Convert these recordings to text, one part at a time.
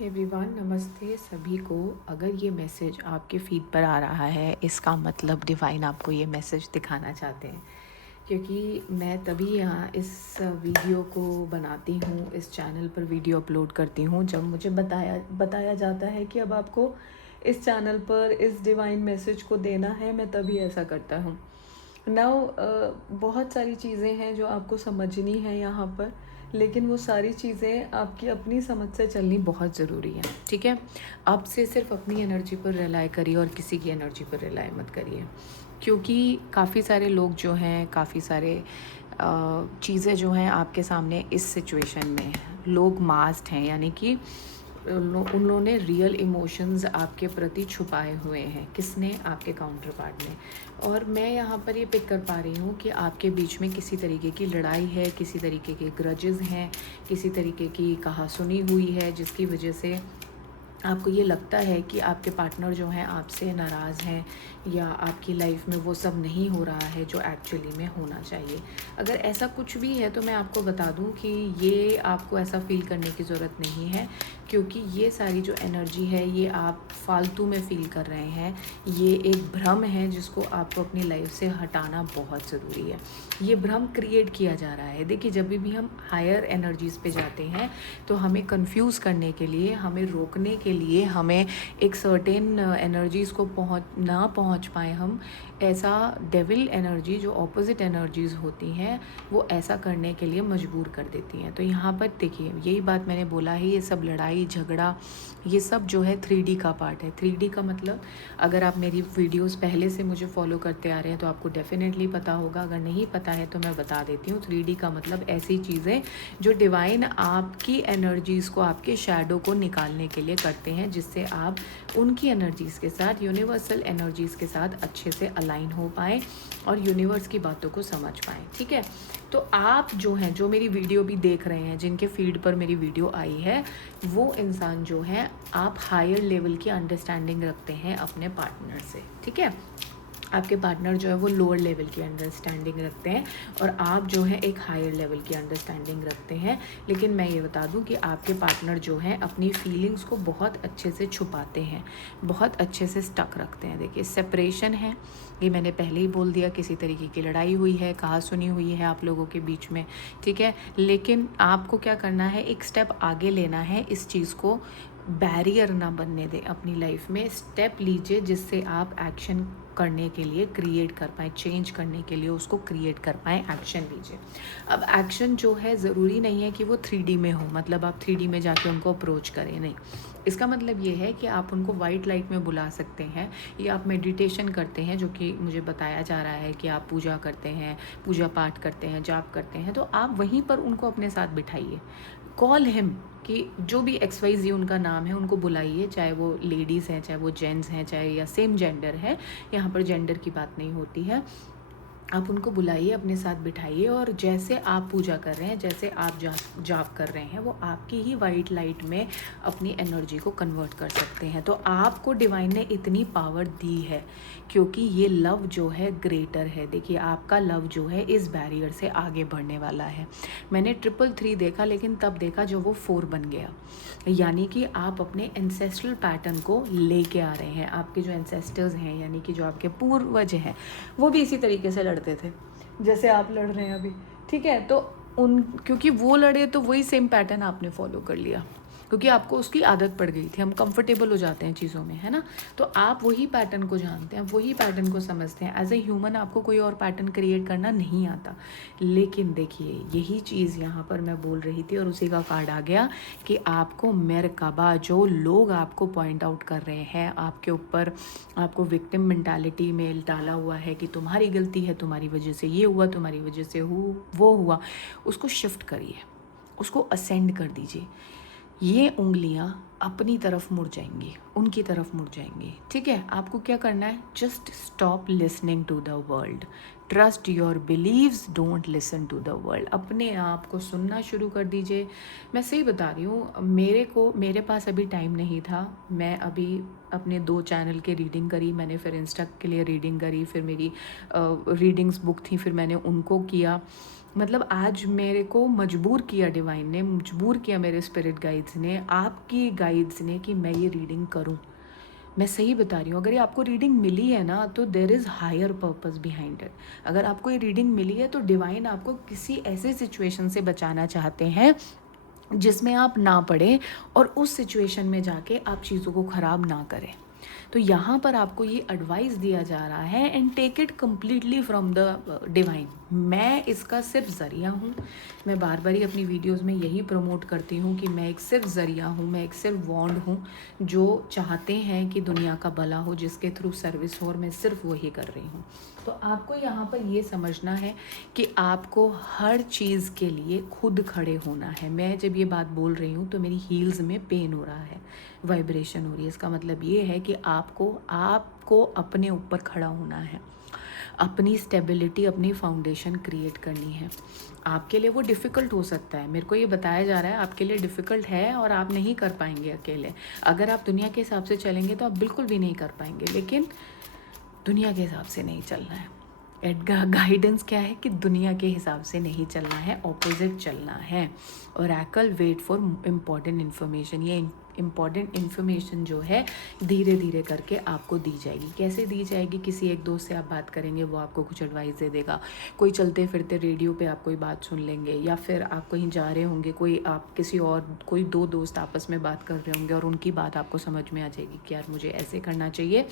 Everyone, नमस्ते सभी को। अगर ये मैसेज आपके फीड पर आ रहा है, इसका मतलब डिवाइन आपको ये मैसेज दिखाना चाहते हैं, क्योंकि मैं तभी यहाँ इस वीडियो को बनाती हूँ, इस चैनल पर वीडियो अपलोड करती हूँ जब मुझे बताया जाता है कि अब आपको इस चैनल पर इस डिवाइन मैसेज को देना है। मैं तभी ऐसा करता हूँ। नाउ बहुत सारी चीज़ें हैं जो आपको समझनी है यहाँ पर, लेकिन वो सारी चीज़ें आपकी अपनी समझ से चलनी बहुत ज़रूरी है। ठीक है, आप से सिर्फ अपनी एनर्जी पर रिलाई करिए और किसी की एनर्जी पर रिलाई मत करिए, क्योंकि काफ़ी सारे लोग जो हैं, काफ़ी सारे चीज़ें जो हैं आपके सामने इस सिचुएशन में हैं। लोग मास्ड हैं, यानी कि उन्होंने रियल इमोशंस आपके प्रति छुपाए हुए हैं। किसने? आपके काउंटर पार्ट ने। और मैं यहाँ पर ये पिक कर पा रही हूँ कि आपके बीच में किसी तरीके की लड़ाई है, किसी तरीके के ग्रजेस हैं, किसी तरीके की कहासुनी हुई है, जिसकी वजह से आपको ये लगता है कि आपके पार्टनर जो हैं आपसे नाराज़ हैं, या आपकी लाइफ में वो सब नहीं हो रहा है जो एक्चुअली में होना चाहिए। अगर ऐसा कुछ भी है तो मैं आपको बता दूं कि ये आपको ऐसा फील करने की ज़रूरत नहीं है, क्योंकि ये सारी जो एनर्जी है ये आप फालतू में फ़ील कर रहे हैं। ये एक भ्रम है जिसको आपको अपनी लाइफ से हटाना बहुत ज़रूरी है। ये भ्रम क्रिएट किया जा रहा है। देखिए, जब भी हम हायर एनर्जीज़ पे जाते हैं तो हमें कंफ्यूज करने के लिए, हमें रोकने के लिए, हमें एक सर्टेन एनर्जीज़ को ना पहुंच पाए हम, ऐसा डेविल एनर्जी जो ऑपोजिट एनर्जीज़ होती हैं वो ऐसा करने के लिए मजबूर कर देती हैं। तो यहाँ पर देखिए, यही बात मैंने बोला है, ये सब लड़ाई झगड़ा ये सब जो है 3D का पार्ट है। 3D का मतलब, अगर आप मेरी वीडियोस पहले से मुझे फॉलो करते आ रहे हैं तो आपको डेफिनेटली पता होगा। अगर नहीं पता है तो मैं बता देती हूँ। 3D का मतलब ऐसी चीज़ें जो डिवाइन आपकी एनर्जीज़ को, आपके शैडो को निकालने के लिए करते हैं, जिससे आप उनकी एनर्जीज़ के साथ, यूनिवर्सल एनर्जीज़ के साथ अच्छे से अलाइन हो पाएँ और यूनिवर्स की बातों को समझ पाएँ। ठीक है, तो आप जो हैं, जो मेरी वीडियो भी देख रहे हैं, जिनके फीड पर मेरी वीडियो आई है, वो इंसान जो है, आप हायर लेवल की अंडरस्टैंडिंग रखते हैं अपने पार्टनर से। ठीक है, आपके पार्टनर जो है वो लोअर लेवल की अंडरस्टैंडिंग रखते हैं और आप जो है एक हायर लेवल की अंडरस्टैंडिंग रखते हैं। लेकिन मैं ये बता दूं कि आपके पार्टनर जो हैं अपनी फीलिंग्स को बहुत अच्छे से छुपाते हैं, बहुत अच्छे से स्टक रखते हैं। देखिए, सेपरेशन है, ये मैंने पहले ही बोल दिया। किसी तरीके की लड़ाई हुई है, कहा सुनी हुई है आप लोगों के बीच में। ठीक है, लेकिन आपको क्या करना है, एक स्टेप आगे लेना है। इस चीज़ को बैरियर ना बनने दें अपनी लाइफ में। स्टेप लीजिए जिससे आप एक्शन करने के लिए क्रिएट कर पाएँ, चेंज करने के लिए उसको क्रिएट कर पाएँ। एक्शन लीजिए। अब एक्शन जो है, ज़रूरी नहीं है कि वो 3D में हो, मतलब आप 3D में जाके उनको अप्रोच करें, नहीं। इसका मतलब ये है कि आप उनको वाइट लाइट में बुला सकते हैं, या आप मेडिटेशन करते हैं, जो कि मुझे बताया जा रहा है कि आप पूजा करते हैं, पूजा पाठ करते हैं, जाप करते हैं, तो आप वहीं पर उनको अपने साथ बिठाइए। कॉल हिम, कि जो भी XYZ उनका नाम है उनको बुलाइए, चाहे वो लेडीज़ हैं, चाहे वो जेंट्स हैं, चाहे या सेम जेंडर है, यहाँ पर जेंडर की बात नहीं होती है। आप उनको बुलाइए, अपने साथ बिठाइए, और जैसे आप पूजा कर रहे हैं, जैसे आप जाप कर रहे हैं, वो आपकी ही वाइट लाइट में अपनी एनर्जी को कन्वर्ट कर सकते हैं। तो आपको डिवाइन ने इतनी पावर दी है, क्योंकि ये लव जो है ग्रेटर है। देखिए, आपका लव जो है इस बैरियर से आगे बढ़ने वाला है। मैंने 333 देखा, लेकिन तब देखा जब वो 4 बन गया, यानी कि आप अपने एंसेस्ट्रल पैटर्न को लेके आ रहे हैं। आपके जो एंसेस्टर्स हैं, यानी कि जो आपके पूर्वज हैं, वो भी इसी तरीके से लड़ते थे जैसे आप लड़ रहे हैं अभी। ठीक है, तो क्योंकि वो लड़े तो वही सेम पैटर्न आपने फॉलो कर लिया, क्योंकि आपको उसकी आदत पड़ गई थी। हम कंफर्टेबल हो जाते हैं चीज़ों में, है ना। तो आप वही पैटर्न को जानते हैं, वही पैटर्न को समझते हैं। एज ए ह्यूमन आपको कोई और पैटर्न क्रिएट करना नहीं आता। लेकिन देखिए, यही चीज़ यहाँ पर मैं बोल रही थी और उसी का कार्ड आ गया कि आपको मेरकबा, जो लोग आपको पॉइंट आउट कर रहे हैं आपके ऊपर, आपको विक्टिम मेंटालिटी में डाला हुआ है कि तुम्हारी गलती है, तुम्हारी वजह से ये हुआ, तुम्हारी वजह से वो हुआ, उसको शिफ्ट करिए, उसको असेंड कर दीजिए। ये उंगलियां अपनी तरफ मुड़ जाएंगी, उनकी तरफ मुड़ जाएंगी। ठीक है, आपको क्या करना है, just stop listening to the world, trust your beliefs, don't listen to the world. अपने आप को सुनना शुरू कर दीजिए। मैं सही बता रही हूँ, मेरे पास अभी टाइम नहीं था। मैं अभी अपने 2 चैनल के रीडिंग करी, मैंने फिर इंस्टा के लिए रीडिंग करी, फिर मेरी रीडिंग्स बुक थी, फिर मैंने उनको किया। मतलब आज मेरे को मजबूर किया डिवाइन ने, मजबूर किया मेरे स्पिरिट गाइड्स ने, आपकी गाइड्स ने कि मैं ये रीडिंग करूं। मैं सही बता रही हूँ, अगर ये आपको रीडिंग मिली है ना तो there is higher purpose behind it. अगर आपको ये रीडिंग मिली है तो डिवाइन आपको किसी ऐसे सिचुएशन से बचाना चाहते हैं जिसमें आप ना पड़े और उस सिचुएशन में जाके आप चीज़ों को ख़राब ना करें। तो यहाँ पर आपको ये एडवाइस दिया जा रहा है, and take it completely from the divine. मैं इसका सिर्फ ज़रिया हूँ। मैं बार बार ही अपनी वीडियोस में यही प्रमोट करती हूँ कि मैं एक सिर्फ ज़रिया हूँ, मैं एक सिर्फ वॉन्ड हूँ जो चाहते हैं कि दुनिया का भला हो, जिसके थ्रू सर्विस हो, और मैं सिर्फ वही कर रही हूँ। तो आपको यहाँ पर ये समझना है कि आपको हर चीज़ के लिए खुद खड़े होना है। मैं जब ये बात बोल रही हूँ तो मेरी हील्स में पेन हो रहा है, वाइब्रेशन हो रही है। इसका मतलब ये है कि आपको अपने ऊपर खड़ा होना है, अपनी स्टेबिलिटी, अपनी फाउंडेशन क्रिएट करनी है। आपके लिए वो डिफ़िकल्ट हो सकता है, मेरे को ये बताया जा रहा है आपके लिए डिफ़िकल्ट है और आप नहीं कर पाएंगे अकेले। अगर आप दुनिया के हिसाब से चलेंगे तो आप बिल्कुल भी नहीं कर पाएंगे, लेकिन दुनिया के हिसाब से नहीं चलना है। गाइडेंस क्या है कि दुनिया के हिसाब से नहीं चलना है, ऑपोजिट चलना है। और एकल वेट फॉर इम्पॉर्टेंट इन्फॉर्मेशन। ये इम्पॉर्टेंट इन्फॉर्मेशन जो है धीरे धीरे करके आपको दी जाएगी। कैसे दी जाएगी? किसी एक दोस्त से आप बात करेंगे, वो आपको कुछ एडवाइस दे देगा। कोई चलते फिरते रेडियो पे आप कोई बात सुन लेंगे, या फिर आप कहीं जा रहे होंगे, कोई दो दोस्त आपस में बात कर रहे होंगे और उनकी बात आपको समझ में आ जाएगी कि यार मुझे ऐसे करना चाहिए।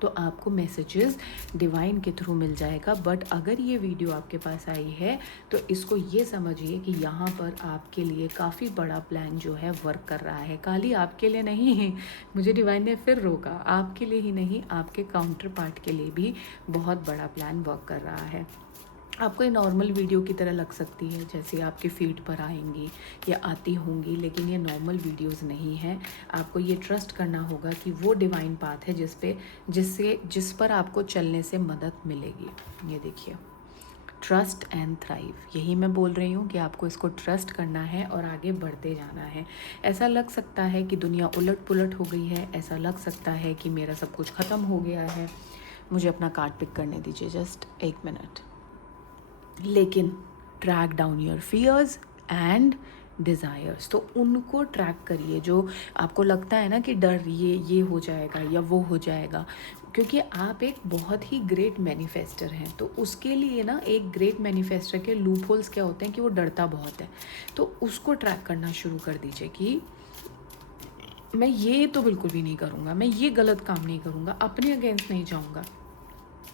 तो आपको मैसेजेस डिवाइन के थ्रू मिल जाएगा। बट अगर ये वीडियो आपके पास आई है तो इसको ये समझिए कि यहाँ पर आपके लिए काफ़ी बड़ा प्लान जो है वर्क कर रहा है। खाली आपके लिए नहीं है, मुझे डिवाइन ने फिर रोका, आपके लिए ही नहीं, आपके काउंटर पार्ट के लिए भी बहुत बड़ा प्लान वर्क कर रहा है। आपको ये नॉर्मल वीडियो की तरह लग सकती है, जैसे आपके फीड पर आएंगी या आती होंगी, लेकिन ये नॉर्मल वीडियोस नहीं है। आपको ये ट्रस्ट करना होगा कि वो डिवाइन पाथ है जिस पर आपको चलने से मदद मिलेगी। ये देखिए, ट्रस्ट एंड थ्राइव, यही मैं बोल रही हूँ कि आपको इसको ट्रस्ट करना है और आगे बढ़ते जाना है। ऐसा लग सकता है कि दुनिया उलट पुलट हो गई है, ऐसा लग सकता है कि मेरा सब कुछ ख़त्म हो गया है। मुझे अपना कार्ड पिक करने दीजिए, जस्ट 1 मिनट। लेकिन track down your fears and desires, तो उनको ट्रैक करिए जो आपको लगता है ना कि डर, ये हो जाएगा या वो हो जाएगा। क्योंकि आप एक बहुत ही ग्रेट मैनिफेस्टर हैं, तो उसके लिए ना एक ग्रेट मैनिफेस्टर के लूप होल्स क्या होते हैं कि वो डरता बहुत है। तो उसको ट्रैक करना शुरू कर दीजिए कि मैं ये तो बिल्कुल भी नहीं करूँगा, मैं ये गलत काम नहीं करूँगा, अपने अगेंस्ट नहीं जाऊँगा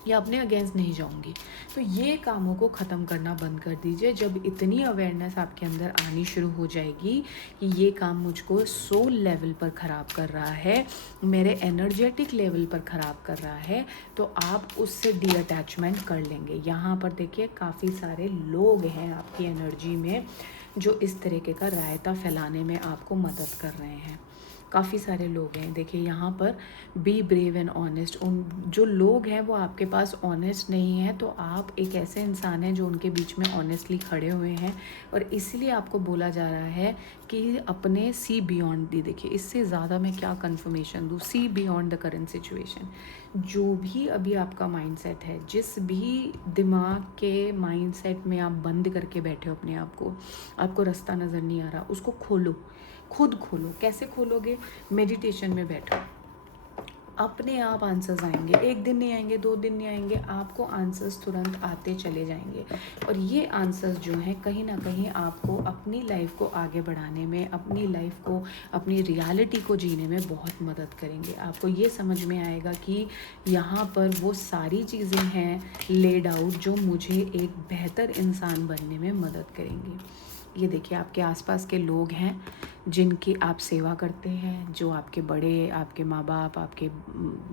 या अपने अगेंस्ट नहीं जाऊंगी। तो ये कामों को ख़त्म करना बंद कर दीजिए। जब इतनी अवेयरनेस आपके अंदर आनी शुरू हो जाएगी कि ये काम मुझको सोल लेवल पर ख़राब कर रहा है, मेरे एनर्जेटिक लेवल पर ख़राब कर रहा है, तो आप उससे डी अटैचमेंट कर लेंगे। यहाँ पर देखिए काफ़ी सारे लोग हैं आपकी एनर्जी में जो इस तरीके का रायता फैलाने में आपको मदद कर रहे हैं। काफ़ी सारे लोग हैं। देखिए यहाँ पर बी ब्रेव एंड ऑनेस्ट, उन जो लोग हैं वो आपके पास ऑनेस्ट नहीं है, तो आप एक ऐसे इंसान हैं जो उनके बीच में ऑनेस्टली खड़े हुए हैं। और इसलिए आपको बोला जा रहा है कि अपने सी बियॉन्ड दी, देखिए इससे ज़्यादा मैं क्या कन्फर्मेशन दूँ, see beyond the current situation. जो भी अभी आपका माइंडसेट है, जिस भी दिमाग के माइंडसेट में आप बंद करके बैठे हो अपने आप को, आपको रास्ता नज़र नहीं आ रहा, उसको खोलो, खुद खोलो। कैसे खोलोगे? मेडिटेशन में बैठो, अपने आप आंसर्स आएंगे। 1 दिन नहीं आएंगे, 2 दिन नहीं आएंगे, आपको आंसर्स तुरंत आते चले जाएंगे। और ये आंसर्स जो हैं कहीं ना कहीं आपको अपनी लाइफ को आगे बढ़ाने में, अपनी लाइफ को, अपनी रियलिटी को जीने में बहुत मदद करेंगे। आपको ये समझ में आएगा कि यहाँ पर वो सारी चीज़ें हैं लेड आउट जो मुझे एक बेहतर इंसान बनने में मदद करेंगी। ये देखिए आपके आसपास के लोग हैं जिनकी आप सेवा करते हैं, जो आपके बड़े, आपके माँ बाप, आपके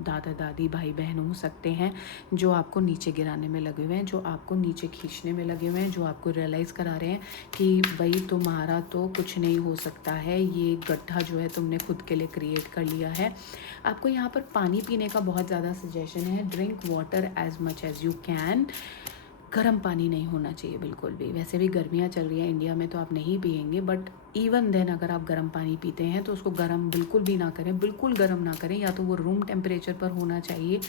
दादा दादी, भाई बहन हो सकते हैं, जो आपको नीचे गिराने में लगे हुए हैं, जो आपको नीचे खींचने में लगे हुए हैं, जो आपको रियलाइज़ करा रहे हैं कि भाई तुम्हारा तो कुछ नहीं हो सकता है, ये गड्ढा जो है तुमने खुद के लिए क्रिएट कर लिया है। आपको यहाँ पर पानी पीने का बहुत ज़्यादा सजेशन है। Drink water as much as you can. गर्म पानी नहीं होना चाहिए बिल्कुल भी। वैसे भी गर्मियाँ चल रही हैं इंडिया में तो आप नहीं पिएंगे, बट इवन देन अगर आप गर्म पानी पीते हैं तो उसको गर्म बिल्कुल भी ना करें, बिल्कुल गर्म ना करें। या तो वो रूम टेम्परेचर पर होना चाहिए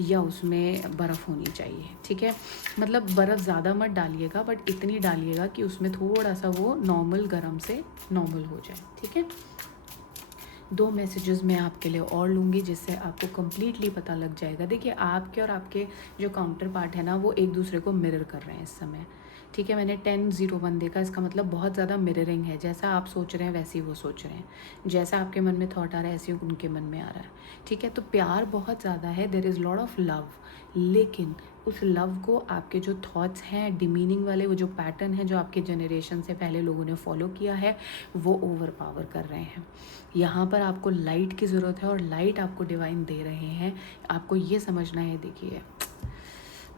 या उसमें बर्फ़ होनी चाहिए, ठीक है। मतलब बर्फ़ ज़्यादा मत डालिएगा, बट इतनी डालिएगा कि उसमें थोड़ा सा वो नॉर्मल गर्म से नॉर्मल हो जाए, ठीक है। 2 मैसेजेस मैं आपके लिए और लूँगी जिससे आपको कम्प्लीटली पता लग जाएगा। देखिए, आपके और आपके जो काउंटर पार्ट है ना, वो एक दूसरे को मिरर कर रहे हैं इस समय, ठीक है। मैंने 10-01 देखा, इसका मतलब बहुत ज़्यादा मिररिंग है। जैसा आप सोच रहे हैं वैसे ही वो सोच रहे हैं, जैसा आपके मन में थॉट आ रहा है ऐसे ही उनके मन में आ रहा है, ठीक है। तो प्यार बहुत ज़्यादा है, there is lot of love, लेकिन उस लव को आपके जो थॉट्स हैं डिमीनिंग वाले, वो जो पैटर्न है जो आपके जनरेशन से पहले लोगों ने फॉलो किया है, वो ओवर पावर कर रहे हैं। यहाँ पर आपको लाइट की ज़रूरत है और लाइट आपको डिवाइन दे रहे हैं। आपको ये समझना है, देखिए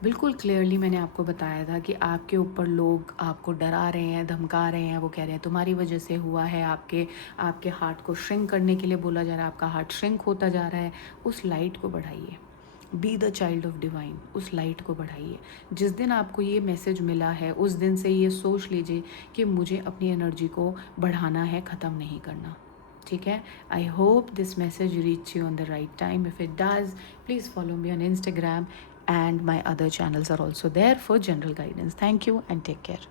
बिल्कुल क्लियरली मैंने आपको बताया था कि आपके ऊपर लोग आपको डरा रहे हैं, धमका रहे हैं। वो कह रहे हैं तुम्हारी वजह से हुआ है, आपके आपके हार्ट को श्रिंक करने के लिए बोला जा रहा है, आपका हार्ट श्रिंक होता जा रहा है। उस लाइट को बढ़ाइए, be the child of divine, उस लाइट को बढ़ाइए। जिस दिन आपको ये मैसेज मिला है उस दिन से ये सोच लीजिए कि मुझे अपनी एनर्जी को बढ़ाना है, ख़त्म नहीं करना, ठीक है। I hope this message reach you on the right time. If it does, please follow me on Instagram, and my other channels are also there for general guidance. Thank you and take care.